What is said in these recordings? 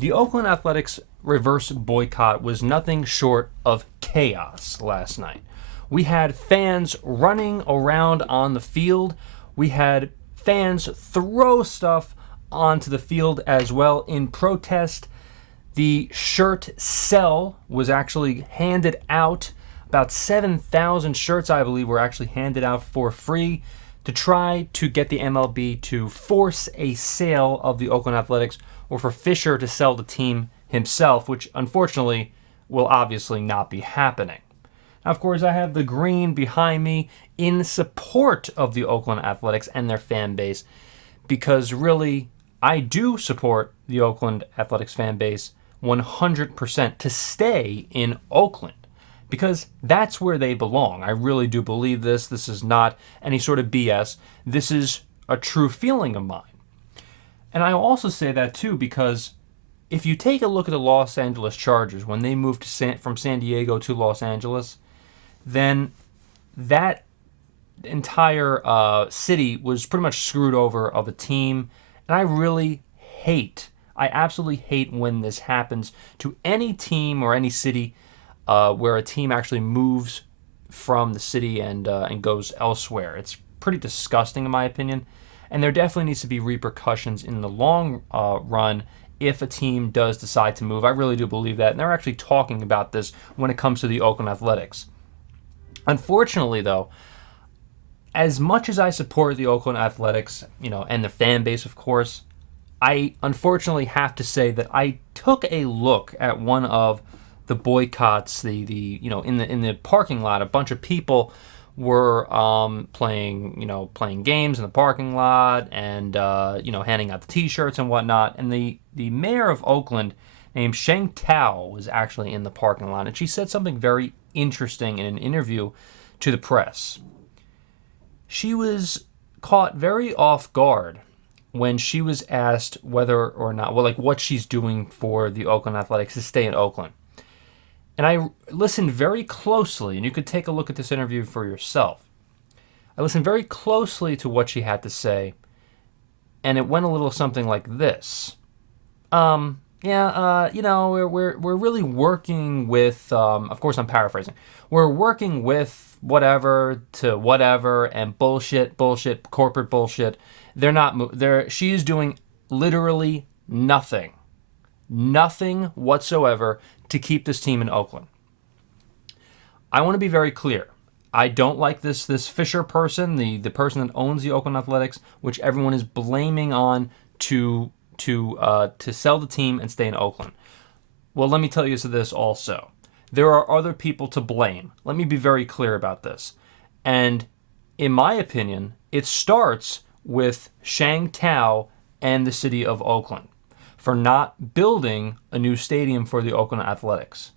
The Oakland Athletics reverse boycott was nothing short of chaos last night. We had fans running around on the field. We had fans throw stuff onto the field as well in protest. The shirt sell was actually handed out. About 7,000 shirts, I believe, were actually handed out for free to try to get the MLB to force a sale of the Oakland Athletics, or for Fisher to sell the team himself, which unfortunately will obviously not be happening. Now, of course, I have the green behind me in support of the Oakland Athletics and their fan base, because really, I do support the Oakland Athletics fan base 100% to stay in Oakland, because that's where they belong. I really do believe this. This is not any sort of BS. This is a true feeling of mine. And I also say that too because if you take a look at the Los Angeles Chargers when they moved from San Diego to Los Angeles, then that entire city was pretty much screwed over of a team. And I absolutely hate when this happens to any team or any city where a team actually moves from the city and goes elsewhere. It's pretty disgusting in my opinion, and there definitely needs to be repercussions in the long run if a team does decide to move. I really do believe that, and they're actually talking about this when it comes to the Oakland Athletics. Unfortunately, though, as much as I support the Oakland Athletics, and the fan base, of course, I unfortunately have to say that I took a look at one of the boycotts. In the parking lot, a bunch of people were playing games in the parking lot and handing out the T-shirts and whatnot. And the mayor of Oakland, named Sheng Tao, was actually in the parking lot, and she said something very interesting in an interview to the press. She was caught very off guard when she was asked whether or not, what she's doing for the Oakland Athletics to stay in Oakland. And I listened very closely, and you could take a look at this interview for yourself. I listened very closely to what she had to say, and it went a little something like this. We're really working with, of course I'm paraphrasing, we're working with whatever to whatever and bullshit, corporate bullshit. She is doing literally nothing whatsoever to keep this team in Oakland. I want to be very clear. I don't like this Fisher person, the person that owns the Oakland Athletics, which everyone is blaming on to sell the team and stay in Oakland. Well, let me tell you this also. There are other people to blame. Let me be very clear about this. And in my opinion, it starts with Sheng Tao and the city of Oakland for not building a new stadium for the Oakland Athletics.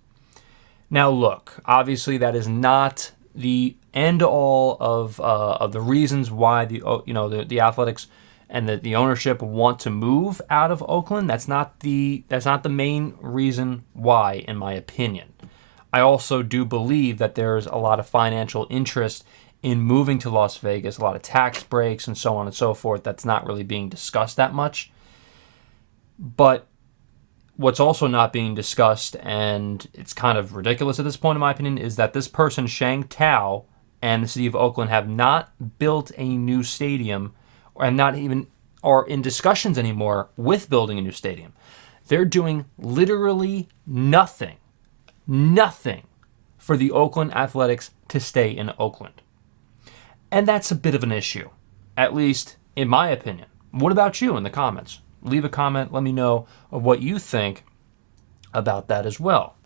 Now look, obviously that is not the end all of the reasons why the Athletics and the ownership want to move out of Oakland. That's not the main reason why, in my opinion. I also do believe that there's a lot of financial interest in moving to Las Vegas, a lot of tax breaks and so on and so forth. That's not really being discussed that much. But what's also not being discussed, and it's kind of ridiculous at this point in my opinion, is that this person, Sheng Tao, and the city of Oakland have not built a new stadium, and not even are in discussions anymore with building a new stadium. They're doing literally nothing for the Oakland Athletics to stay in Oakland. And that's a bit of an issue, at least in my opinion. What about you in the comments? Leave a comment, let me know of what you think about that as well.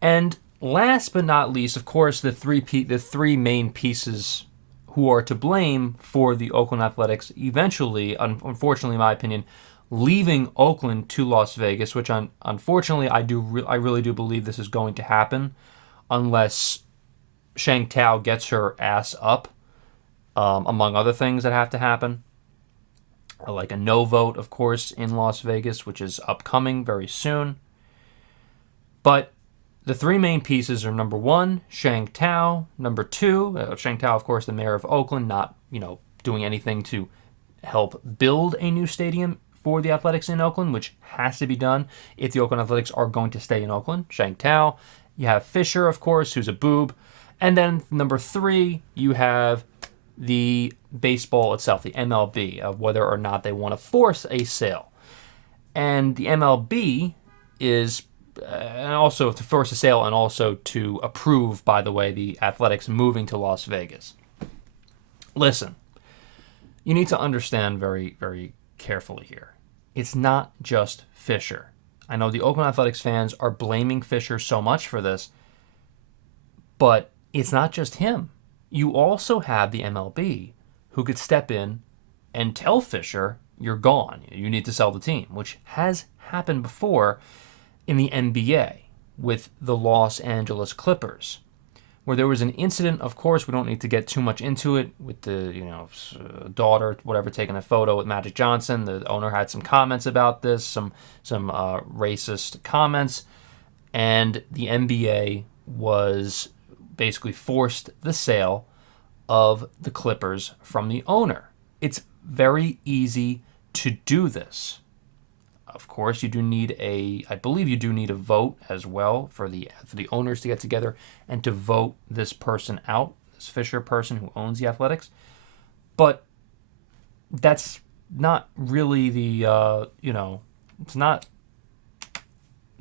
And last but not least, of course, the three main pieces who are to blame for the Oakland Athletics eventually, unfortunately in my opinion, leaving Oakland to Las Vegas, which unfortunately I really do believe this is going to happen unless Sheng Tao gets her ass up, among other things that have to happen. Like a no vote, of course, in Las Vegas, which is upcoming very soon. But the three main pieces are, number one, Sheng Tao. Number two, Sheng Tao, of course, the mayor of Oakland, not doing anything to help build a new stadium for the Athletics in Oakland, which has to be done if the Oakland Athletics are going to stay in Oakland. Shang Tao. You have Fisher, of course, who's a boob. And then number 3, you have the baseball itself, the MLB, of whether or not they want to force a sale. And the MLB is and also to force a sale and also to approve, by the way, the Athletics moving to Las Vegas. Listen, you need to understand very, very carefully here. It's not just Fisher. I know the Oakland Athletics fans are blaming Fisher so much for this, but it's not just him. You also have the MLB who could step in and tell Fisher, you're gone. You need to sell the team, which has happened before in the NBA with the Los Angeles Clippers, where there was an incident. Of course, we don't need to get too much into it with the daughter, whatever, taking a photo with Magic Johnson. The owner had some comments about this, some racist comments, and the NBA was basically forced the sale of the Clippers from the owner. It's very easy to do this. Of course, you do need I believe you do need a vote as well for the owners to get together and to vote this person out, this Fisher person who owns the Athletics. But that's not really it's not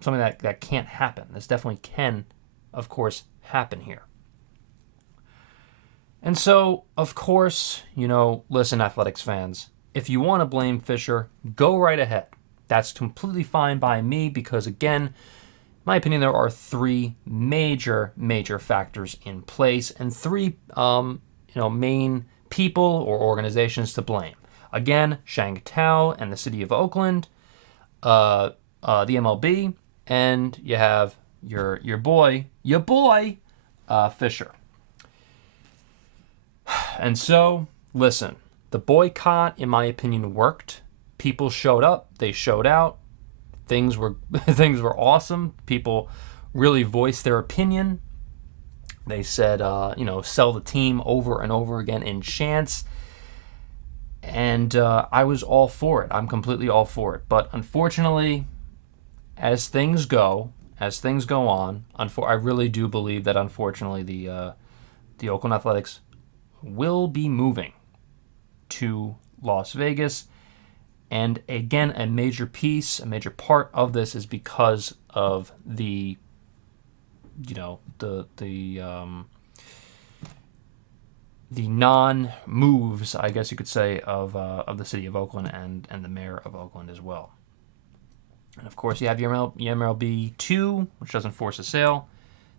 something that can't happen. This definitely can, of course, happen here. And so, of course, listen, Athletics fans, if you want to blame Fisher, go right ahead. That's completely fine by me because, again, in my opinion, there are 3 major factors in place and 3, main people or organizations to blame. Again, Shang Tao and the city of Oakland, the MLB, and you have your boy, Fisher. And so, listen, the boycott, in my opinion, worked. People showed up. They showed out. Things were awesome. People really voiced their opinion. They said, sell the team over and over again in chants. And I was all for it. I'm completely all for it. But unfortunately, as things go on, I really do believe that unfortunately the Oakland Athletics will be moving to Las Vegas. And again, a major part of this is because of the non-moves, I guess you could say, of the city of Oakland and the mayor of Oakland as well. And of course, you have your MLB 2, which doesn't force a sale.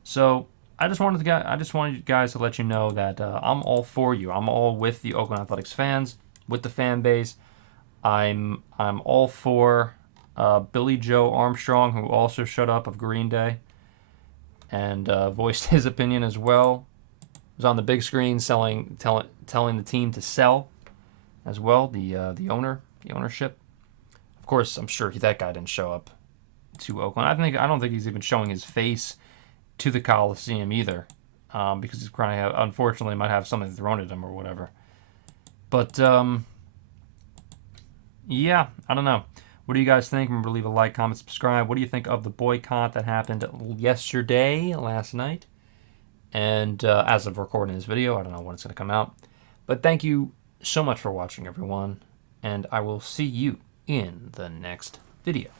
So I just wanted you guys to let you know that I'm all for you. I'm all with the Oakland Athletics fans, with the fan base. I'm all for Billy Joe Armstrong, who also showed up of Green Day and voiced his opinion as well. He was on the big screen telling the team to sell as well, the ownership. Of course, I'm sure that guy didn't show up to Oakland. I don't think he's even showing his face to the Coliseum either, because he's unfortunately might have something thrown at him or whatever. But yeah, I don't know. What do you guys think? Remember to leave a like, comment, subscribe. What do you think of the boycott that happened last night? And as of recording this video, I don't know when it's going to come out. But thank you so much for watching, everyone. And I will see you in the next video.